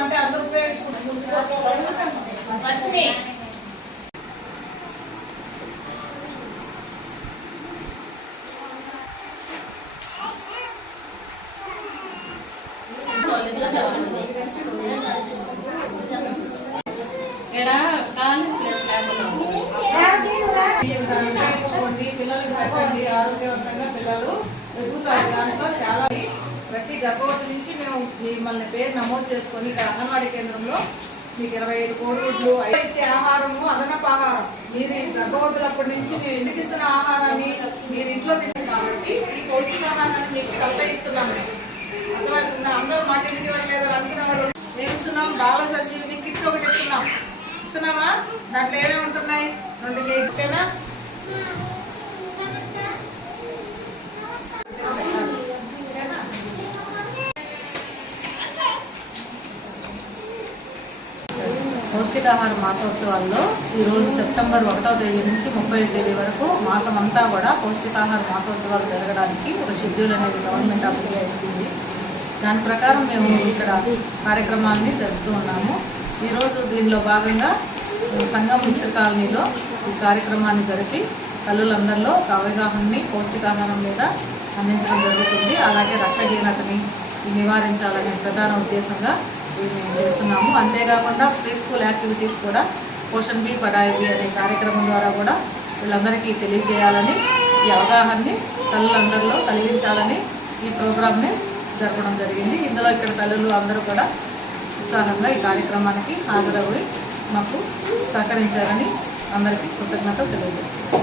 అంటే అందరూ లక్ష్మి పిల్లలకి పెట్టండి. ఆరోగ్యవంతంగా పిల్లలు ఎదుగుతారు. దాంట్లో చాలా ప్రతి గర్భవతి నుంచి మేము మిమ్మల్ని పేరు నమోదు చేసుకొని ఇక్కడ అంగన్వాడీ కేంద్రంలో మీకు 25 కోడిగుడ్లు అయితే ఆహారము అదనపు ఆహారం మీరు గర్భవతులప్పటి నుంచి మేము ఎందుకు ఇస్తున్న ఆహారాన్ని మీరు ఇంట్లో తింటారు కాబట్టి ఈ పౌష్టికాహారాన్ని మీకు సప్లై ఇస్తున్నాము. అర్థమవుతుందా? అందరూ మాట ఇంటికి లేదా అనుకున్న వాళ్ళు మేము ఇస్తున్నాం. బాల సంజీవిని కిట్స్ ఒకటి ఇస్తున్నామా? దాంట్లో ఏమేమి ఉంటున్నాయి? 2 కేజీనా? పౌష్టికాహార మాసోత్సవాల్లో ఈరోజు సెప్టెంబర్ 1వ తేదీ నుంచి 30వ తేదీ వరకు మాసం అంతా కూడా పౌష్టికాహార మాసోత్సవాలు జరగడానికి ఒక షెడ్యూల్ అనేది గవర్నమెంట్ ఆఫ్ ఇండియా ఇచ్చింది. దాని ప్రకారం మేము ఇక్కడ కార్యక్రమాన్ని జరుపుతూ ఉన్నాము. ఈరోజు దీనిలో భాగంగా సంఘం మిక్సర్ కాలనీలో ఈ కార్యక్రమాన్ని జరిపి తల్లులందరిలో అవగాహనని పౌష్టికాహారం మీద అందించడం జరుగుతుంది. అలాగే రక్తహీనతని నివారించాలనే ప్రధాన ఉద్దేశంగా మేము చేస్తున్నాము. అంతేకాకుండా ప్రీ స్కూల్ యాక్టివిటీస్ కూడా పోషణ్ బి పడాయి బి అనే కార్యక్రమం ద్వారా కూడా వీళ్ళందరికీ తెలియజేయాలని, ఈ అవగాహనని తల్లులందరిలో కలిగించాలని ఈ ప్రోగ్రామ్ని జరపడం జరిగింది. ఇందులో ఇక్కడ తల్లులు అందరూ కూడా ఉత్సాహంగా ఈ కార్యక్రమానికి హాజరవి మాకు సహకరించారని అందరికీ కృతజ్ఞతలు తెలియజేస్తున్నాను.